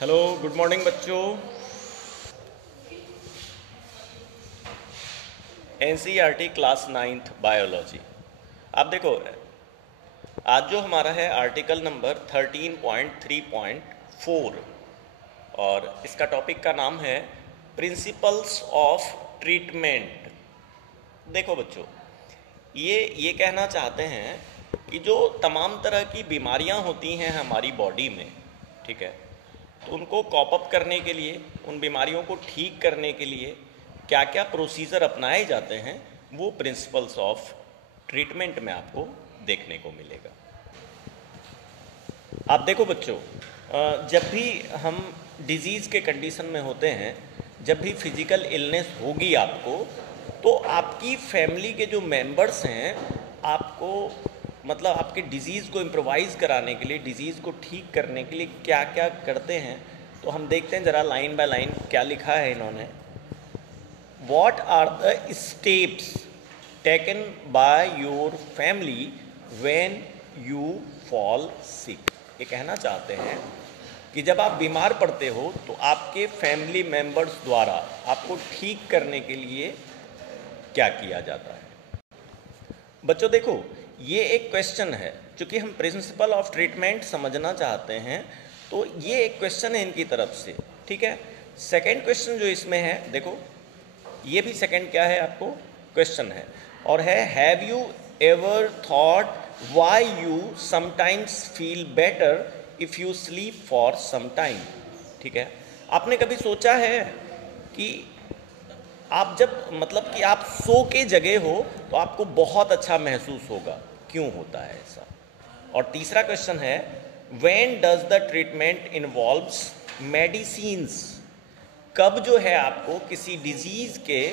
Hello, good morning बच्चों। NCERT class 9th biology. आप देखो, आज जो हमारा है आर्टिकल नंबर 13.3.4 और इसका टॉपिक का नाम है प्रिंसिपल्स ऑफ ट्रीटमेंट। देखो बच्चों, ये कहना चाहते हैं कि जो तमाम तरह की बीमारियां होती हैं हमारी बॉडी में, ठीक है, तो उनको कॉप अप करने के लिए, उन बीमारियों को ठीक करने के लिए क्या क्या प्रोसीजर अपनाए जाते हैं, वो प्रिंसिपल्स ऑफ ट्रीटमेंट में आपको देखने को मिलेगा। आप देखो बच्चों, जब भी हम डिजीज़ के कंडीशन में होते हैं, जब भी फिजिकल इलनेस होगी आपको, तो आपकी फैमिली के जो मेंबर्स हैं, आपको मतलब आपके डिज़ीज़ को इम्प्रोवाइज़ कराने के लिए, डिज़ीज़ को ठीक करने के लिए क्या क्या करते हैं, तो हम देखते हैं ज़रा लाइन बाय लाइन क्या लिखा है इन्होंने। What are the steps taken by your family when you fall sick? ये कहना चाहते हैं कि जब आप बीमार पड़ते हो तो आपके फैमिली मेंबर्स द्वारा आपको ठीक करने के लिए क्या किया जाता है। बच्चों देखो, ये एक क्वेश्चन है, चूँकि हम प्रिंसिपल ऑफ ट्रीटमेंट समझना चाहते हैं, तो ये एक क्वेश्चन है इनकी तरफ से, ठीक है। सेकेंड क्वेश्चन जो इसमें है, देखो ये भी सेकंड क्या है, आपको क्वेश्चन है और है have you ever thought why you sometimes feel better if you sleep for some time. ठीक है, आपने कभी सोचा है कि आप जब मतलब कि आप सो के जगे हो तो आपको बहुत अच्छा महसूस होगा, क्यों होता है ऐसा। और तीसरा क्वेश्चन है when does the treatment involves medicines. कब जो है आपको किसी डिजीज़ के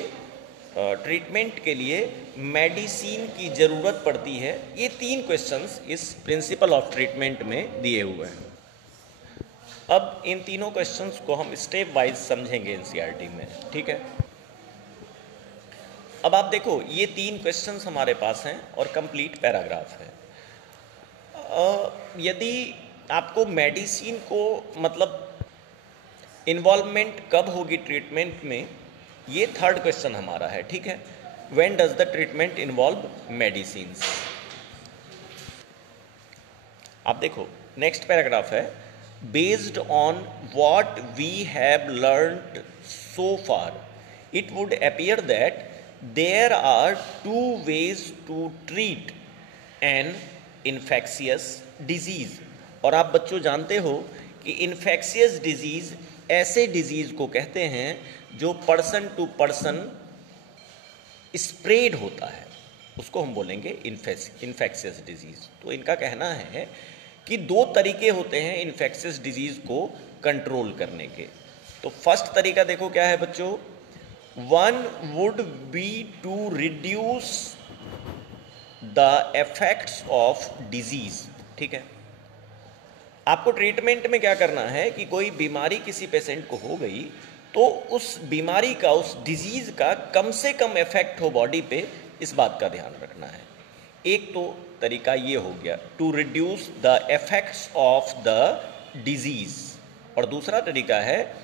ट्रीटमेंट के लिए मेडिसिन की ज़रूरत पड़ती है। ये तीन क्वेश्चंस इस प्रिंसिपल ऑफ ट्रीटमेंट में दिए हुए हैं। अब इन तीनों क्वेश्चंस को हम स्टेप वाइज समझेंगे एनसीईआरटी में, ठीक है। अब आप देखो, ये तीन क्वेश्चंस हमारे पास हैं और कंप्लीट पैराग्राफ है। यदि आपको मेडिसिन को मतलब इन्वॉल्वमेंट कब होगी ट्रीटमेंट में, ये थर्ड क्वेश्चन हमारा है, ठीक है। When does the treatment involve medicines. आप देखो नेक्स्ट पैराग्राफ है based on what we have learned so far it would appear that there are two ways to treat an infectious disease. और आप बच्चों जानते हो कि इन्फेक्शियस डिजीज ऐसे डिजीज़ को कहते हैं जो पर्सन टू पर्सन स्प्रेड होता है, उसको हम बोलेंगे इन्फेक्शियस डिजीज़। तो इनका कहना है कि दो तरीके होते हैं इन्फेक्शियस डिजीज़ को कंट्रोल करने के। तो फर्स्ट तरीका देखो क्या है बच्चों, one would be to reduce the effects of disease. ठीक है, आपको ट्रीटमेंट में क्या करना है कि कोई बीमारी किसी पेशेंट को हो गई तो उस बीमारी का, उस डिजीज़ का कम से कम इफेक्ट हो बॉडी पे, इस बात का ध्यान रखना है। एक तो तरीका ये हो गया to reduce the effects of the disease, और दूसरा तरीका है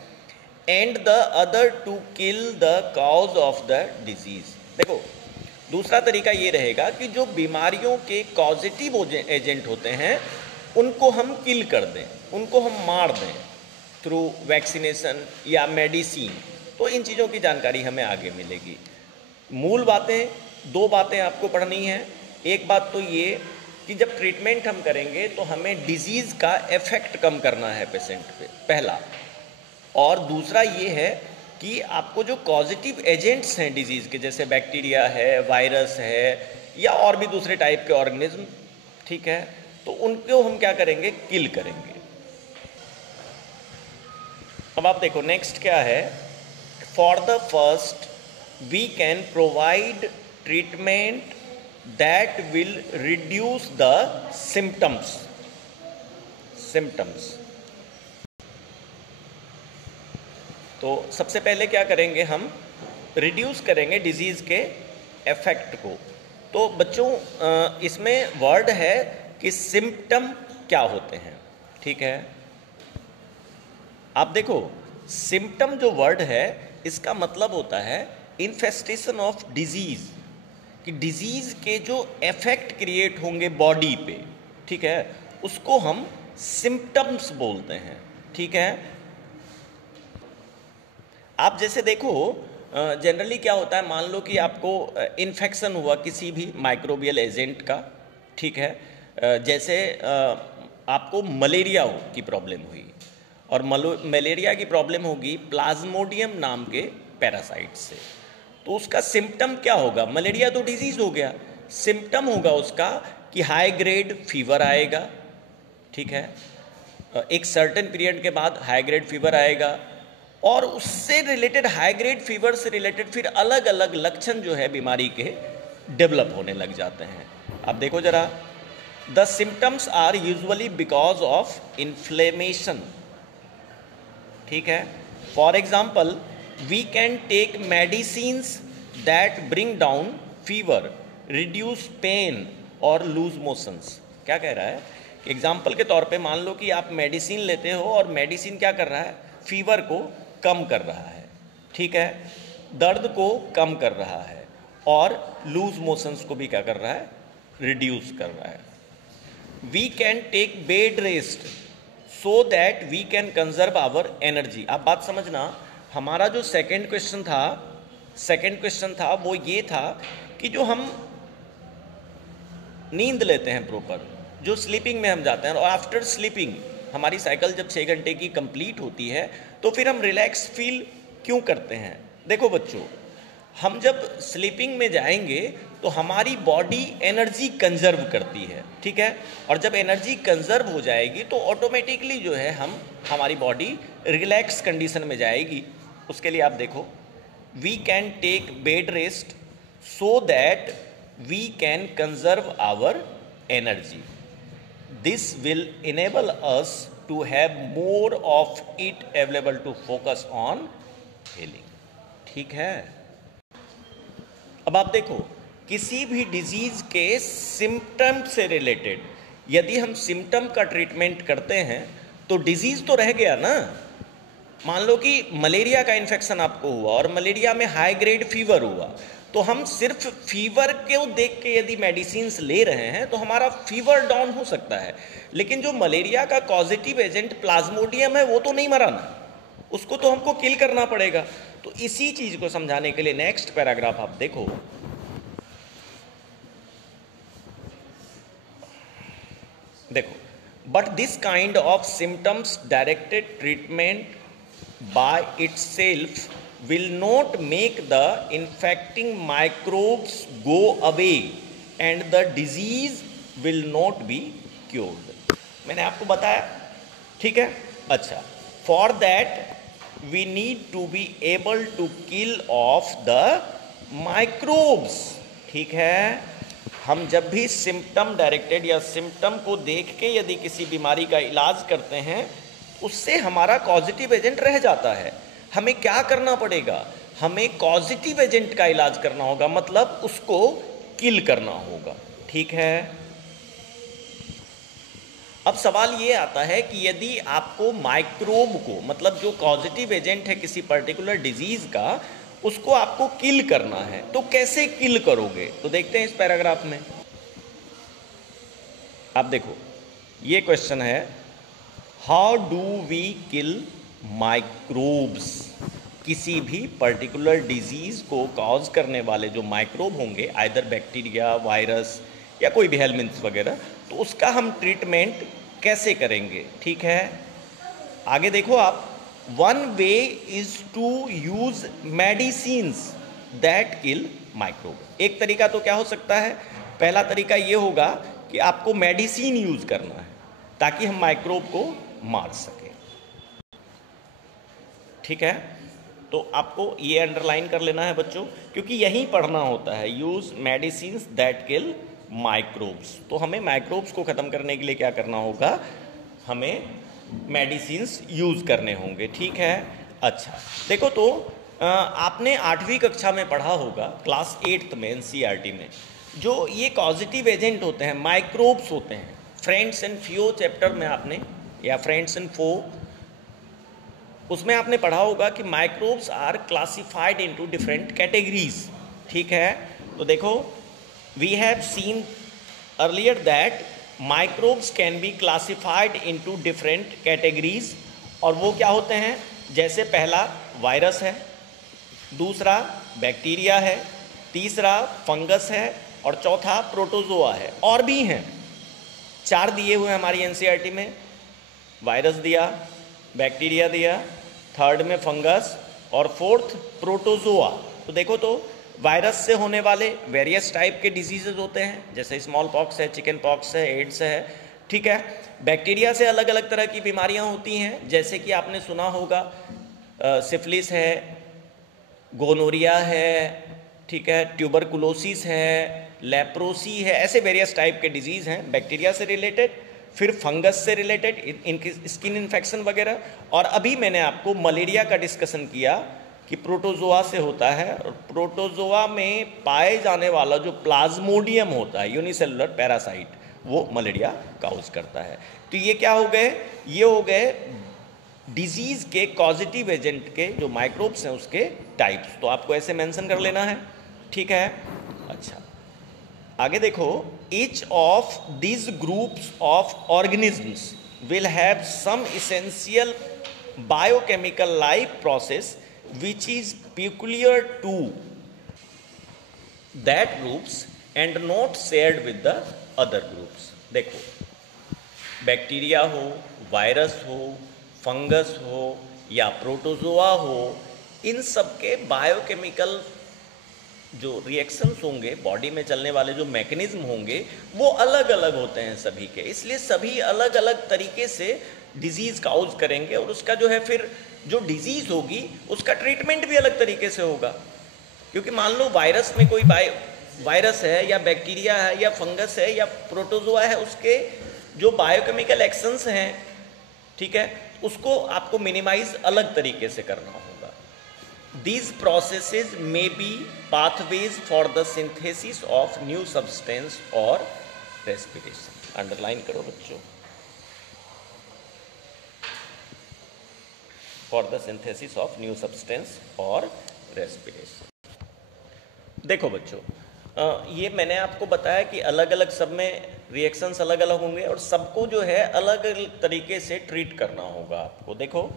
and the other to kill the cause of the disease. देखो दूसरा तरीका ये रहेगा कि जो बीमारियों के कॉजेटिव एजेंट होते हैं उनको हम किल कर दें, उनको हम मार दें थ्रू वैक्सीनेशन या मेडिसिन। तो इन चीज़ों की जानकारी हमें आगे मिलेगी। मूल बातें, दो बातें आपको पढ़नी है। एक बात तो ये कि जब ट्रीटमेंट हम करेंगे तो हमें डिजीज़ का इफेक्ट कम करना है पेशेंट पे, पहला। और दूसरा ये है कि आपको जो पॉजिटिव एजेंट्स हैं डिजीज़ के, जैसे बैक्टीरिया है, वायरस है या और भी दूसरे टाइप के ऑर्गेनिज्म, ठीक है, तो उनको हम क्या करेंगे, किल करेंगे। अब आप देखो नेक्स्ट क्या है, for the first we can provide treatment that will reduce the symptoms. तो सबसे पहले क्या करेंगे, हम रिड्यूस करेंगे डिजीज़ के इफेक्ट को। तो बच्चों इसमें वर्ड है कि सिम्टम क्या होते हैं, ठीक है। आप देखो, सिम्टम जो वर्ड है इसका मतलब होता है इन्फेस्टेशन ऑफ डिजीज, कि डिजीज के जो इफेक्ट क्रिएट होंगे बॉडी पे, ठीक है, उसको हम सिम्टम्स बोलते हैं। ठीक है, आप जैसे देखो जनरली क्या होता है, मान लो कि आपको इन्फेक्शन हुआ किसी भी माइक्रोबियल एजेंट का, ठीक है, जैसे आपको मलेरिया की प्रॉब्लम हुई, और मलेरिया की प्रॉब्लम होगी प्लाज्मोडियम नाम के पैरासाइट से, तो उसका सिम्टम क्या होगा? मलेरिया तो डिजीज हो गया, सिम्टम होगा उसका कि हाई ग्रेड फीवर आएगा, ठीक है, एक सर्टेन पीरियड के बाद हाई ग्रेड फीवर आएगा, और उससे रिलेटेड हाई ग्रेड फीवर से रिलेटेड फिर अलग अलग लक्षण जो है बीमारी के डेवलप होने लग जाते हैं। अब देखो जरा, the symptoms are usually because of inflammation, ठीक है। For example, we can take medicines that bring down fever, reduce pain और लूज मोशंस। क्या कह रहा है कि एग्जाम्पल के तौर पे मान लो कि आप मेडिसिन लेते हो और मेडिसिन क्या कर रहा है? फीवर को कम कर रहा है, ठीक है, दर्द को कम कर रहा है, और लूज मोशंस को भी क्या कर रहा है? रिड्यूस कर रहा है। We can take bed rest so that we can conserve our energy. आप बात समझना, हमारा जो सेकंड क्वेश्चन था वो ये था कि जो हम नींद लेते हैं प्रॉपर, जो स्लीपिंग में हम जाते हैं, और आफ्टर स्लीपिंग हमारी साइकिल जब 6 घंटे की कंप्लीट होती है तो फिर हम रिलैक्स फील क्यों करते हैं? देखो बच्चों, हम जब स्लीपिंग में जाएंगे तो हमारी बॉडी एनर्जी कंजर्व करती है, ठीक है, और जब एनर्जी कंजर्व हो जाएगी तो ऑटोमेटिकली जो है हमारी बॉडी रिलैक्स कंडीशन में जाएगी। उसके लिए आप देखो, we can take bed rest so that we can conserve our energy. This will enable us to have more of it available to focus on healing, ठीक है। अब आप देखो, किसी भी डिजीज के सिम्टम से रिलेटेड यदि हम सिम्टम का ट्रीटमेंट करते हैं तो डिजीज तो रह गया ना। मान लो कि मलेरिया का इन्फेक्शन आपको हुआ और मलेरिया में हाई ग्रेड फीवर हुआ, तो हम सिर्फ फीवर को देख के यदि मेडिसिन्स ले रहे हैं तो हमारा फीवर डाउन हो सकता है, लेकिन जो मलेरिया का पॉजिटिव एजेंट प्लाज्मोडियम है वो तो नहीं मरा ना, उसको तो हमको किल करना पड़ेगा। तो इसी चीज को समझाने के लिए नेक्स्ट पैराग्राफ आप देखो, but this kind of symptoms directed treatment by itself will not make the infecting microbes go away and the disease will not be cured। मैंने आपको बताया, ठीक है। अच्छा, for that we need to be able to kill off the microbes, ठीक है। हम जब भी सिम्टम डायरेक्टेड या सिम्टम को देख के यदि किसी बीमारी का इलाज करते हैं उससे हमारा पॉजिटिव एजेंट रह जाता है। हमें क्या करना पड़ेगा? हमें पॉजिटिव एजेंट का इलाज करना होगा, मतलब उसको किल करना होगा, ठीक है। अब सवाल ये आता है कि यदि आपको माइक्रोब को, मतलब जो पॉजिटिव एजेंट है किसी पर्टिकुलर डिजीज का, उसको आपको किल करना है, तो कैसे किल करोगे? तो देखते हैं इस पैराग्राफ में। आप देखो, ये क्वेश्चन है, how do we kill microbes? किसी भी पर्टिकुलर डिजीज को कॉज करने वाले जो माइक्रोब होंगे, आइदर बैक्टीरिया, वायरस या कोई भी हेलमिंथ्स वगैरह, तो उसका हम ट्रीटमेंट कैसे करेंगे, ठीक है। आगे देखो आप, one way is to use medicines that kill microbe. एक तरीका तो क्या हो सकता है? पहला तरीका ये होगा कि आपको मेडिसिन यूज करना है ताकि हम माइक्रोब को मार सके, ठीक है। तो आपको ये अंडरलाइन कर लेना है बच्चों, क्योंकि यही पढ़ना होता है, use medicines that kill microbes. तो हमें माइक्रोब्स को ख़त्म करने के लिए क्या करना होगा? हमें मेडिसिन्स यूज करने होंगे, ठीक है। अच्छा देखो, तो आपने 8वीं कक्षा में पढ़ा होगा, क्लास 8th में NCERT में, जो ये पॉजिटिव एजेंट होते हैं, माइक्रोब्स होते हैं। फ्रेंड्स एंड फ्यो चैप्टर में आपने, या फ्रेंड्स एंड फो, उसमें आपने पढ़ा होगा कि microbes are classified into different categories, ठीक है। तो देखो, we have seen earlier that microbes can be classified into different categories, और वो क्या होते हैं, जैसे पहला वायरस है, दूसरा बैक्टीरिया है, तीसरा फंगस है, और चौथा प्रोटोजोआ है। और भी हैं, 4 दिए हुए हमारी एनसीईआरटी में, वायरस दिया, बैक्टीरिया दिया, थर्ड में फंगस, और फोर्थ प्रोटोजोआ। तो देखो, तो वायरस से होने वाले वेरियस टाइप के डिजीजेज होते हैं, जैसे स्मॉल पॉक्स है, चिकन पॉक्स है, एड्स है, ठीक है। बैक्टीरिया से अलग अलग तरह की बीमारियां होती हैं, जैसे कि आपने सुना होगा सिफिलिस है, गोनोरिया है, ठीक है, ट्यूबरकुलोसिस है, लेप्रोसी है, ऐसे वेरियस टाइप के डिजीज़ हैं बैक्टीरिया से रिलेटेड। फिर फंगस से रिलेटेड इनकी स्किन इन्फेक्शन वगैरह। और अभी मैंने आपको मलेरिया का डिस्कशन किया कि प्रोटोजोआ से होता है, और प्रोटोजोआ में पाए जाने वाला जो प्लाज्मोडियम होता है, यूनिसेलुलर पैरासाइट, वो मलेरिया काउज करता है। तो ये क्या हो गए, ये हो गए डिजीज़ के कॉजिटिव एजेंट के जो माइक्रोब्स हैं उसके टाइप्स। तो आपको ऐसे मेंशन कर लेना है, ठीक है। अच्छा, आगे देखो, each of these groups of organisms will have some essential biochemical life process which is peculiar to that groups and not shared with the other groups. देखो, बैक्टीरिया हो, वायरस हो, फंगस हो या प्रोटोजोआ हो, इन सब के बायोकेमिकल जो reactions होंगे, बॉडी में चलने वाले जो मैकेनिज्म होंगे, वो अलग अलग होते हैं सभी के। इसलिए सभी अलग अलग तरीके से डिजीज़ काउज करेंगे, और उसका जो है फिर जो डिजीज़ होगी उसका ट्रीटमेंट भी अलग तरीके से होगा। क्योंकि मान लो वायरस में कोई वायरस है या बैक्टीरिया है या फंगस है या प्रोटोजोआ है, उसके जो बायोकेमिकल एक्शंस हैं, ठीक है, उसको आपको मिनिमाइज अलग तरीके से करना होगा। These processes may be pathways for the synthesis of new substance or respiration. Underline करो बच्चों, for the synthesis of new substance or respiration. देखो बच्चों, ये मैंने आपको बताया कि अलग अलग सब में रिएक्शंस अलग अलग होंगे, और सबको जो है अलग अलग तरीके से ट्रीट करना होगा आपको। देखो,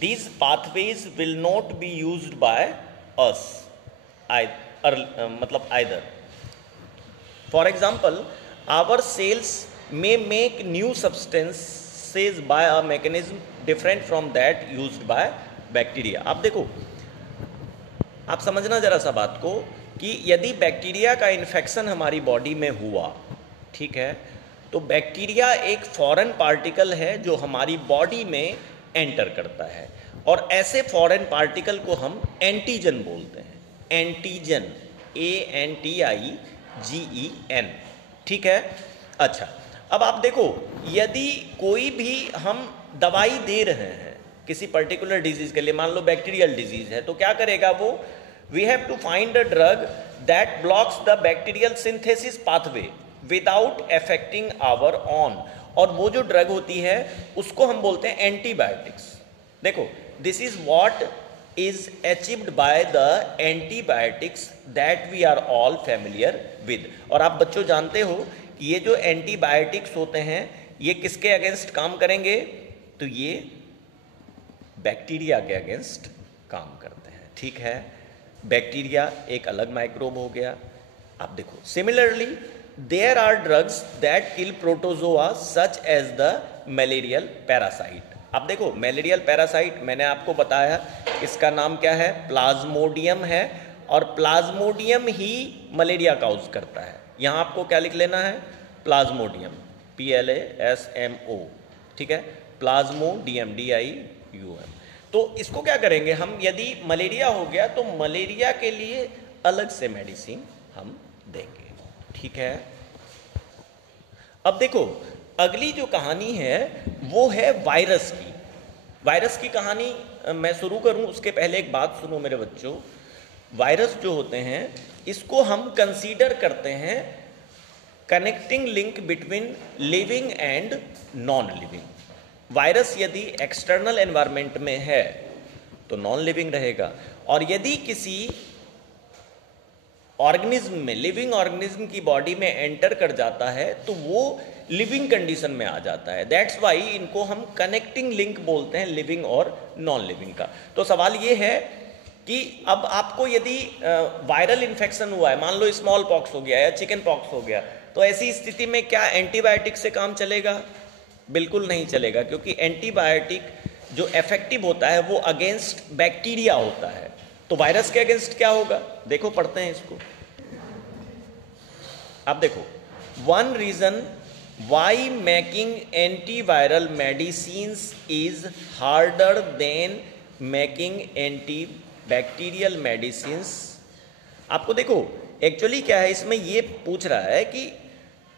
these pathways will not be used by us मतलब either. For example, our cells may make new substances by a mechanism different from that used by bacteria. आप देखो, आप समझना जरा सा बात को कि यदि बैक्टीरिया का इन्फेक्शन हमारी बॉडी में हुआ, ठीक है, तो बैक्टीरिया एक फॉरेन पार्टिकल है जो हमारी बॉडी में एंटर करता है, और ऐसे फॉरेन पार्टिकल को हम एंटीजन बोलते हैं। एंटीजन, ANTIGEN, ठीक है। अच्छा, अब आप देखो, यदि कोई भी हम दवाई दे रहे हैं किसी पर्टिकुलर डिजीज के लिए, मान लो बैक्टीरियल डिजीज है, तो क्या करेगा वो, we have to find a drug that blocks the bacterial synthesis pathway without affecting our own, और वो जो ड्रग होती है उसको हम बोलते हैं एंटीबायोटिक्स। देखो, this is what is achieved by the antibiotics that we are all familiar with. और आप बच्चों जानते हो कि ये जो एंटीबायोटिक्स होते हैं ये किसके अगेंस्ट काम करेंगे, तो ये बैक्टीरिया के अगेंस्ट काम करते हैं, ठीक है। बैक्टीरिया एक अलग माइक्रोब हो गया। आप देखो, similarly there are drugs that kill protozoa such as the malarial parasite. आप देखो, मलेरियल पैरासाइट मैंने आपको बताया इसका नाम क्या है, प्लाज्मोडियम है, और प्लाज्मोडियम ही मलेरिया काउज करता है। यहाँ आपको क्या लिख लेना है, प्लाज्मोडियम, PLASMO, ठीक है, प्लाज्मोडियम, DIUM। तो इसको क्या करेंगे हम, यदि मलेरिया हो गया तो मलेरिया के लिए अलग से मेडिसिन हम देंगे, ठीक है। अब देखो, अगली जो कहानी है वो है वायरस की। वायरस की कहानी मैं शुरू करूं उसके पहले एक बात सुनो मेरे बच्चों। वायरस जो होते हैं इसको हम कंसीडर करते हैं connecting link between living and non living. Virus यदि एक्सटर्नल एनवायरनमेंट में है तो नॉन लिविंग रहेगा, और यदि किसी ऑर्गेनिज्म में, लिविंग ऑर्गेनिज्म की बॉडी में एंटर कर जाता है तो वो लिविंग कंडीशन में आ जाता है। दैट्स वाई इनको हम कनेक्टिंग लिंक बोलते हैं, लिविंग और नॉन लिविंग का। तो सवाल ये है कि अब आपको यदि वायरल इन्फेक्शन हुआ है, मान लो स्मॉल पॉक्स हो गया या चिकन पॉक्स हो गया, तो ऐसी स्थिति में क्या एंटीबायोटिक से काम चलेगा? बिल्कुल नहीं चलेगा, क्योंकि एंटीबायोटिक जो इफेक्टिव होता है वो अगेंस्ट बैक्टीरिया होता है। तो वायरस के अगेंस्ट क्या होगा? देखो पढ़ते हैं इसको। अब देखो, one reason why making antiviral medicines is harder than making antibacterial medicines. आपको देखो एक्चुअली क्या है, इसमें ये पूछ रहा है कि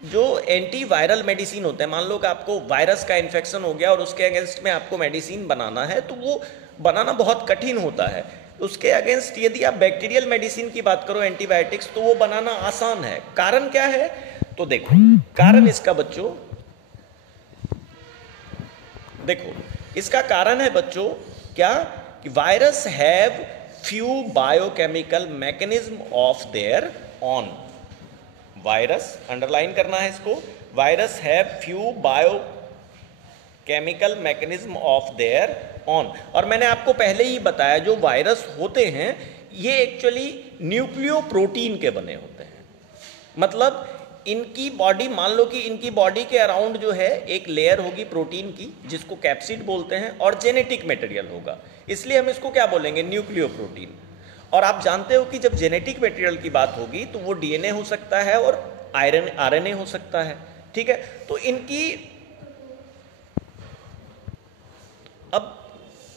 जो एंटीवायरल मेडिसिन होते हैं, मान लो कि आपको वायरस का इन्फेक्शन हो गया और उसके अगेंस्ट में आपको मेडिसिन बनाना है, तो वो बनाना बहुत कठिन होता है। उसके अगेंस्ट यदि आप बैक्टीरियल मेडिसिन की बात करो, एंटीबायोटिक्स, तो वो बनाना आसान है। कारण क्या है? तो देखो कारण इसका बच्चों, देखो इसका कारण है बच्चों क्या, कि virus have few biochemical mechanism of their on. Virus, underline करना है इसको, virus have few biochemical mechanism of their on. और मैंने आपको पहले ही बताया जो वायरस होते हैं ये एक्चुअली न्यूक्लियोप्रोटीन के बने होते हैं। मतलब इनकी बॉडी, मान लो कि इनकी बॉडी के अराउंड जो है एक लेयर होगी प्रोटीन की जिसको कैप्सिड बोलते हैं, और जेनेटिक मटेरियल होगा, इसलिए हम इसको क्या बोलेंगे? न्यूक्लियोप्रोटीन। और आप जानते हो कि जब जेनेटिक मटेरियल की बात होगी तो वो डीएनए हो सकता है और आरएनए हो सकता है, ठीक है। तो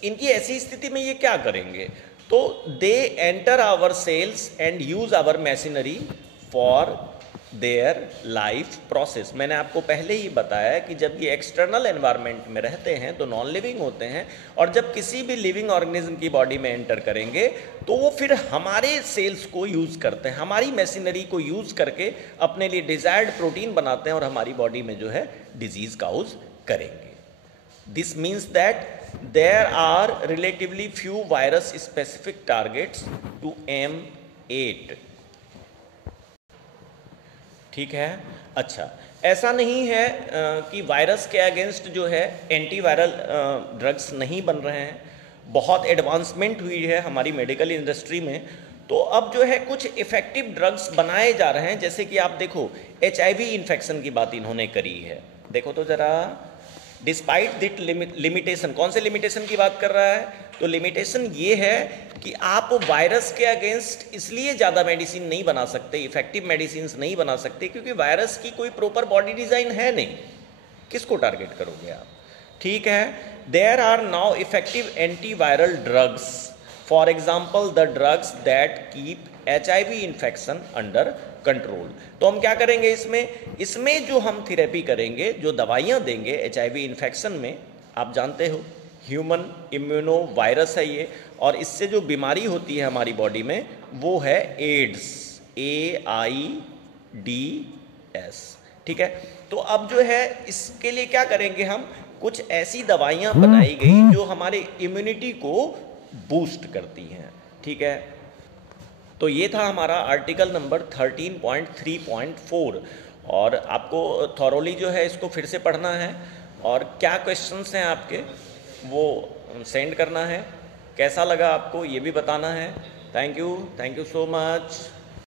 इनकी ऐसी स्थिति में ये क्या करेंगे? तो they enter our cells and use our machinery for their life process. मैंने आपको पहले ही बताया कि जब ये एक्सटर्नल एनवायरनमेंट में रहते हैं तो नॉन लिविंग होते हैं, और जब किसी भी लिविंग ऑर्गेनिज्म की बॉडी में एंटर करेंगे तो वो फिर हमारे सेल्स को यूज़ करते हैं, हमारी मशीनरी को यूज़ करके अपने लिए डिजायर्ड प्रोटीन बनाते हैं और हमारी बॉडी में जो है डिजीज काउज करेंगे। This means that there are relatively few virus specific targets to aim at, ठीक है। अच्छा, ऐसा नहीं है कि वायरस के अगेंस्ट जो है एंटीवायरल ड्रग्स नहीं बन रहे हैं। बहुत एडवांसमेंट हुई है हमारी मेडिकल इंडस्ट्री में, तो अब जो है कुछ इफेक्टिव ड्रग्स बनाए जा रहे हैं। जैसे कि आप देखो HIV इन्फेक्शन की बात इन्होंने करी है, देखो तो जरा, डिस्पाइट दिट लिमिटेशन, कौन से लिमिटेशन की बात कर रहा है? तो लिमिटेशन ये है कि आप वायरस के अगेंस्ट इसलिए ज़्यादा मेडिसिन नहीं बना सकते, इफेक्टिव मेडिसिन नहीं बना सकते, क्योंकि वायरस की कोई प्रॉपर बॉडी डिज़ाइन है नहीं। किसको टारगेट करोगे आप? ठीक है। There are now effective antiviral drugs, for example the drugs that keep HIV infection under control. तो हम क्या करेंगे इसमें जो हम थेरेपी करेंगे, जो दवाइयाँ देंगे HIV इन्फेक्शन में, आप जानते हो ह्यूमन इम्यूनो वायरस है ये, और इससे जो बीमारी होती है हमारी बॉडी में वो है एड्स, AIDS, ठीक है। तो अब जो है इसके लिए क्या करेंगे हम, कुछ ऐसी दवाइयाँ बनाई गई जो हमारे इम्यूनिटी को बूस्ट करती हैं, ठीक है। तो ये था हमारा आर्टिकल नंबर 13.3.4, और आपको थॉरोली जो है इसको फिर से पढ़ना है, और क्या क्वेश्चंस हैं आपके वो सेंड करना है। कैसा लगा आपको ये भी बताना है। Thank you so much.